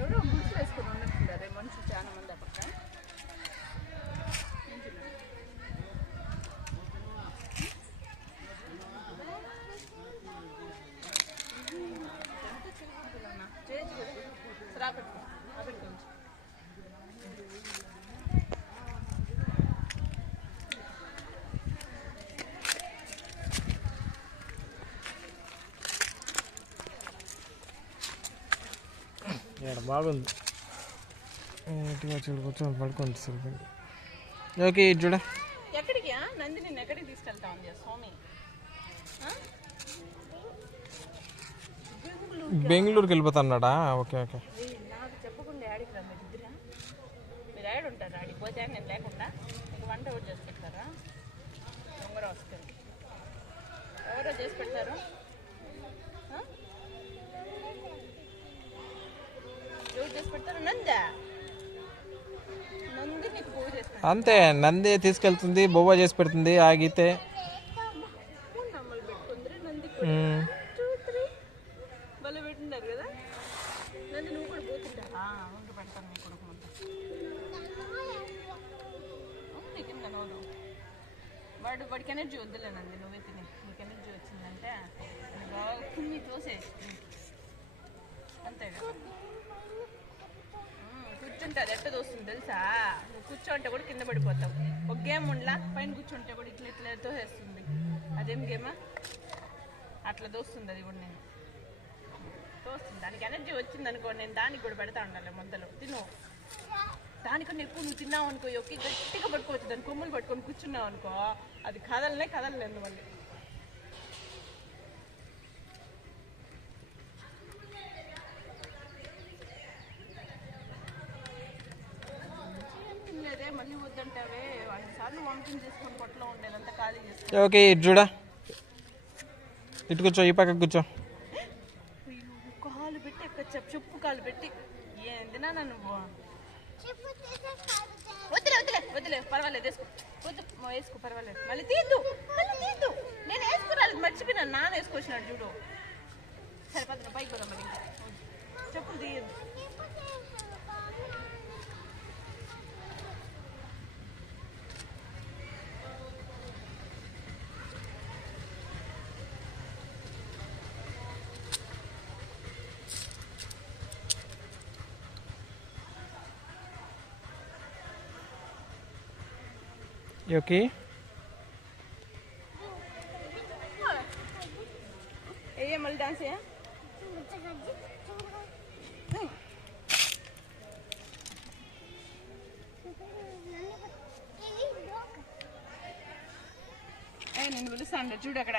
ఎవరో గుడ్స్ వేసుకొని ఉన్నట్టున్నారు మనుషులు చాలా మంది ఆ పక్క. బాగుంది నీట్గా చూడు కూర్చొని పడుకోండి సరిపోయింది. ఓకే చూడ ఎక్కడికి నంది నిన్ను ఎక్కడికి తీసుకెళ్తా ఉంది స్వామి? బెంగళూరుకి వెళ్ళిపోతున్నాడా? Okay okay. నాకు చెప్పకుండా ఆడికి రా మీరు ఇద్దరా? మీరు ఆడి ఉంటారు, ఆడికి పోతే నేను లేకుండా మీకు వంట ఎవరు చేసి పెడతారా? దొంగర వస్తుంది. ఎవరో చేసి పెడతారు? ఎవరు చేసి పెడతారు? నందా నంది నీకు పూజ చేస్తాను అంతే. నంది తీసుకెళ్తుంది, బొవ్వ చేసి పెడుతుంది ఆగితే. నమ్మలు పెట్టుకుందరే నంది బల పెట్టింటారు కదా. నంది నువ్వు కూడా పోతుంటా వంట పెడతాను నీ కొడుకు అంతా కింద నోరు. వాడికి ఎనర్జీ వద్దులేనండి, నువ్వే తిని. నీకు ఎనర్జీ వచ్చిందంటే బాగా కింది తోసేసి అంతే కదా. కూర్చుంటుంది ఎట్ట దోస్తుంది తెలుసా? నువ్వు కూర్చోంటే కూడా కింద పడిపోతావు. ఒక గేమ్ ఉండలా, పైన కూర్చుంటే కూడా ఇట్లా ఇట్లా తోసేస్తుంది. అదేం గేమా? అట్లా దోస్తుంది అది కూడా. నేను తోస్తుంది, దానికి ఎనర్జీ వచ్చింది అనుకో, నేను దానికి కూడా పెడతా ఉండాలి మొదలు తిను. దానికన్నా ఎక్కువ నువ్వు తిన్నావు అనుకో, ఒకే గట్టిగా పట్టుకోవచ్చు. దాని కొమ్ములు పట్టుకొని కూర్చున్నావు అనుకో, అది కదలలేదు మళ్ళీ. లేదే మళ్ళీ వద్దంటావే, 5 సార్లు వామిటింగ్ చేసుకొని పొట్టలో ఉండేదంతా ఖాళీ చేస్తా. ఓకే చూడ ఇటు కూర్చో, ఈ పక్కకు కూర్చో. కాలు పెట్టి ఎక్కడ చెప్పు కాలు పెట్టి ఏందినా నువ్వు? వద్దులే పర్వాలేదు, వేసుకో పర్వాలేదు. మళ్ళీ తీద్దు నేను వేసుకురాలేదు, మర్చిపోయినా. నాన్న వేసుకొచ్చినాడు చూడు. సరిపోతున్నా పైకి పోదాం మరి. ఇంకా చెప్పులు తీయద్దు. ఓకే ఏ మళ్ళీ డాన్స్ నేను పిలుస్తాను చూడు అక్కడ.